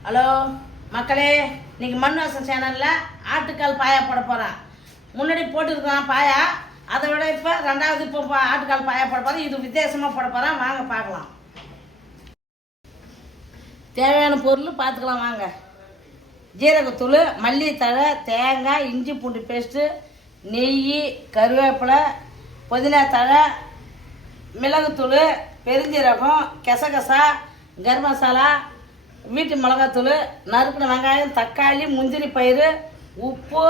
Hello மக்களே இன்னைக்கு மண் வாசம் சேனலில் ஆட்டுக்கால் பாயா போட போகிறேன் முன்னாடி போட்டுருக்கான் பாயா. அதை விட இப்போ ரெண்டாவது இப்போ பா- ஆட்டுக்கால் பாயா போட போகிறேன் இது வித்தியாசமாக போட போகிறேன் வாங்க பார்க்கலாம். தேவையான பொருள் பார்த்துக்கலாம் வாங்க. ஜீரகத்தூள் மல்லித்தழை தேங்காய் இஞ்சி பூண்டு பேஸ்ட்டு நெய் கருவேப்பிலை புதினா தழை மிளகுத்தூள் பெருஞ்சீரகம் கெசகசா கரம் மசாலா வீட்டு மிளகாத்தூள் நறுக்கின வெங்காயம் தக்காளி முந்திரி பயிறு உப்பு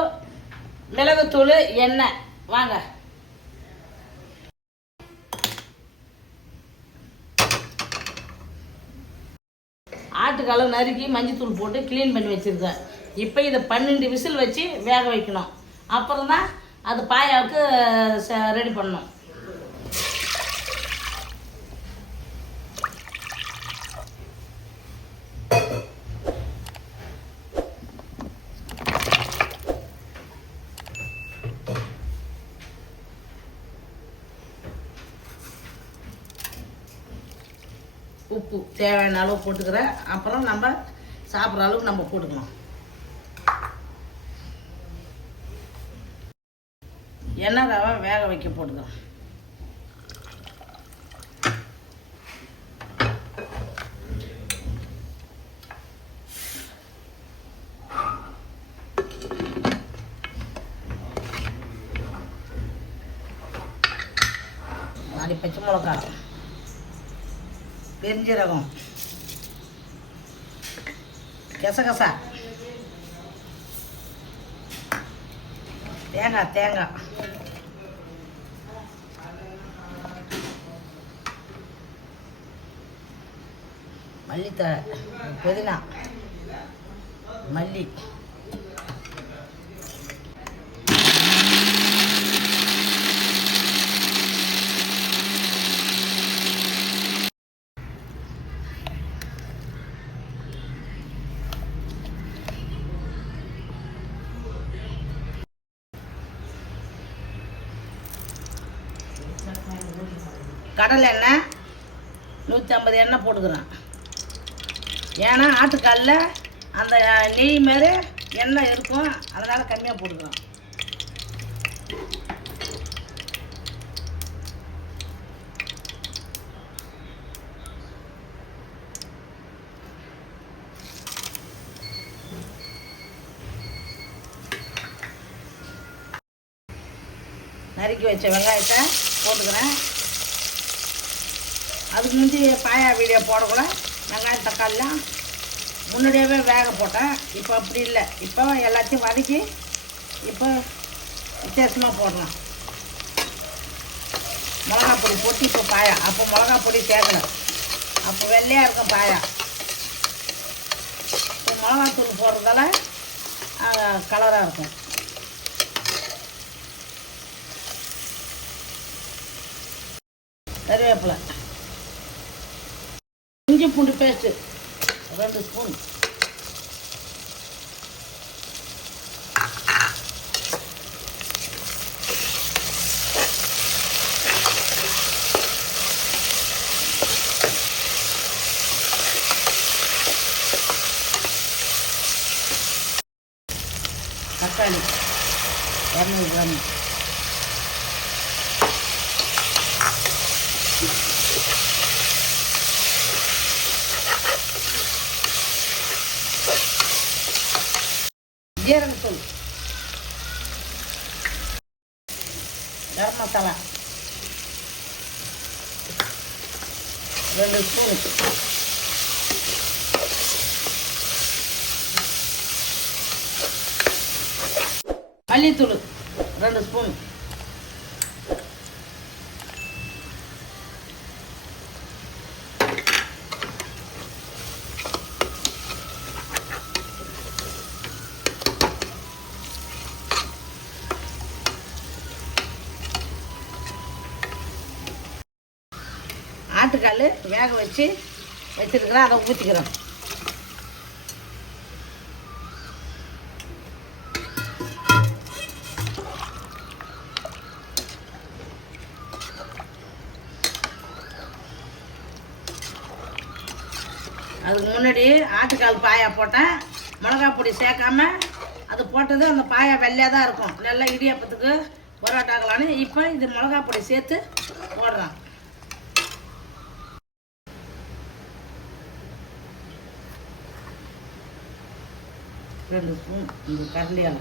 மிளகுத்தூள் எண்ணெய். வாங்க. ஆட்டுக்கால நறுக்கி மஞ்சத்தூள் போட்டு க்ளீன் பண்ணி வச்சுருக்கேன். இப்போ இதை பன்னெண்டு விசில் வச்சு வேக வைக்கணும். அப்புறம் தான் அது பாயாவுக்கு ரெடி பண்ணணும். உப்பு தேவையான அளவு போட்டுக்கிறேன். அப்புறம் நம்ம சாப்பிட்ற அளவுக்கு நம்ம போட்டுக்கணும். எண்ணெய் ரவை வேக வைக்க போட்டுக்கிறோம் நாலு பச்சை மிளகாய். பெருஞ்சீரகம். கசகசா. தேங்காய் தேங்காய். மல்லித்தழை புதினா மல்லி. கடலை எண்ணெய் நூற்றி ஐம்பது எண்ணெய் போட்டுக்கிறேன். ஏன்னா ஆட்டுக்காலில் அந்த நெய் மாரி எண்ணெய் இருக்கும். அதனால் கம்மியாக போட்டுக்கிறோம். நறுக்கி வச்ச வெங்காயத்தை போட்டுக்கிறேன். அதுக்கு முந்தி பாயா வீடியோ போடக்கூட வெங்காயம் தக்காளிலாம் முன்னாடியாவே வேக போட்டேன். இப்போ அப்படி இல்லை. இப்போ எல்லாத்தையும் வதக்கி இப்போ வித்தியாசமாக போடலாம் மிளகா பொடி போட்டு இப்போ பாயா. அப்போ மிளகா பொடி சேர்க்கல அப்போ வெள்ளையாக இருக்கும் பாயா. இப்போ மிளகாத்தூள் போடுறதால கலராக இருக்கும். கருவேப்பிலை. இஞ்சி பூண்டு பேஸ்ட்டு. ரெண்டு ஸ்பூன் தக்காளி இரநூறு கிராம் ஜீரகத்தூள் கரம் மசாலா. ரெண்டு ஸ்பூன். மல்லித்தூள் ரெண்டு ஸ்பூன் ஆட்டுக்கால் வேக வச்சு வச்சுருக்கிறேன் அதை ஊற்றிக்கிறோம் அது அதுக்கு முன்னாடி ஆட்டுக்கால் பாயா போட்டேன். மிளகா பொடி சேர்க்காம அது போட்டது அந்த பாயா வெள்ளையாக தான் இருக்கும். நல்லா இடியாப்பத்துக்கு பரோட்டாக்கலான்னு இப்போ இது மிளகா பொடி சேர்த்து போடுறேன். ரெண்டு ஸ்பூன் இந்த கரண்டியால்.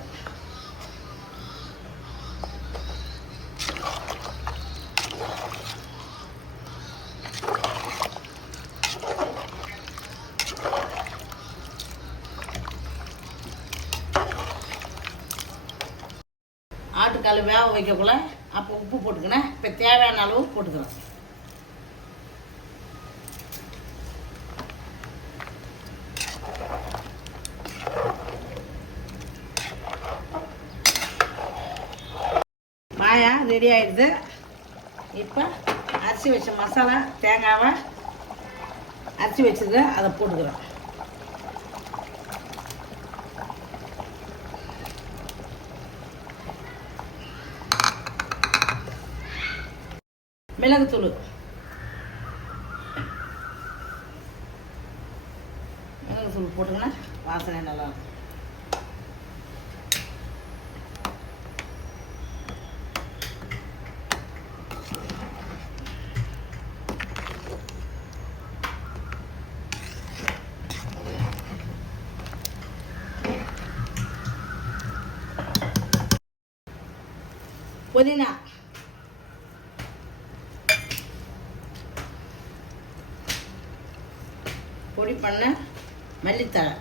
ஆட்டுக்கால் வேக வைக்கக்குள்ள அப்போ உப்பு போட்டுக்கினேன் இப்போ தேவையான அளவு போட்டுக்கிறேன் மாயா ரெடி ஆயிடுது. இப்போ அரிசி வச்ச மசாலா தேங்காவை அரிசி வச்சது அதை போட்டுக்கிறோம். மிளகுத்தூள். மிளகுத்தூள் போட்டுங்கன்னா வாசனை நல்லாயிருக்கும் இருக்கும் புதினா பொடி பண்ண மல்லித்தழை.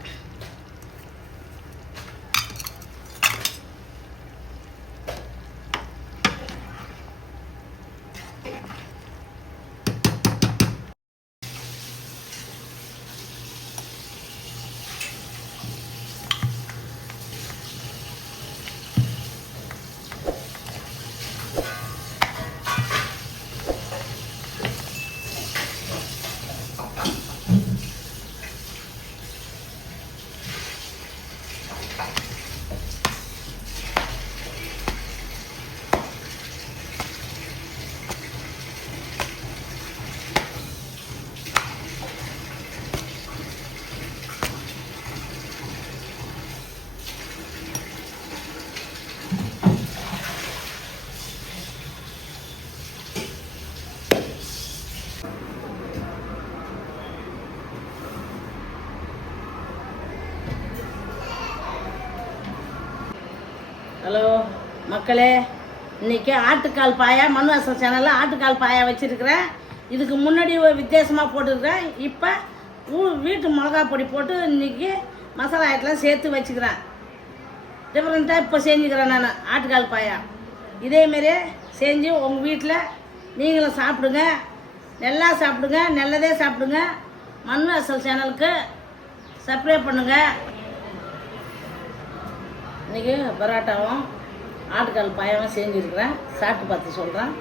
ஹலோ மக்களே இன்னைக்கு ஆட்டுக்கால் பாயா மண்வாசல் சேனலில் ஆட்டுக்கால் பாயா வச்சுருக்கிறேன். இதுக்கு முன்னாடி ஒரு வித்தியாசமாக போட்டிருக்கிறேன். இப்போ ஊ வீட்டு மிளகா பொடி போட்டு இன்னைக்கு மசாலா ஐட்டம்லாம் சேர்த்து வச்சுக்கிறேன். டிஃப்ரெண்ட்டாக இப்போ செஞ்சுக்கிறேன் நான் ஆட்டுக்கால் பாயா. இதேமாரி செஞ்சு உங்கள் வீட்டில் நீங்களும் சாப்பிடுங்க. நல்லா சாப்பிடுங்க நல்லதே சாப்பிடுங்க. மண் அசல் சேனலுக்கு சப்ஸ்கிரைப் பண்ணுங்கள் இன்றைக்கி பரோட்டாவும் ஆட்டுக்கால் பாயாவும் செஞ்சுருக்கிறேன். சாப்பிட்டு பார்த்து சொல்கிறேன்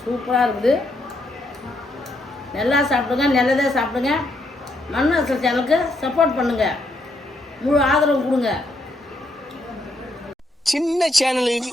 சூப்பராக இருக்குது. நல்லா சாப்பிடுங்க நல்லதே சாப்பிடுங்க. மண் அசல் சேனலுக்கு சப்போர்ட் பண்ணுங்கள் முழு ஆதரவு கொடுங்க. சின்ன சேனலுக்கு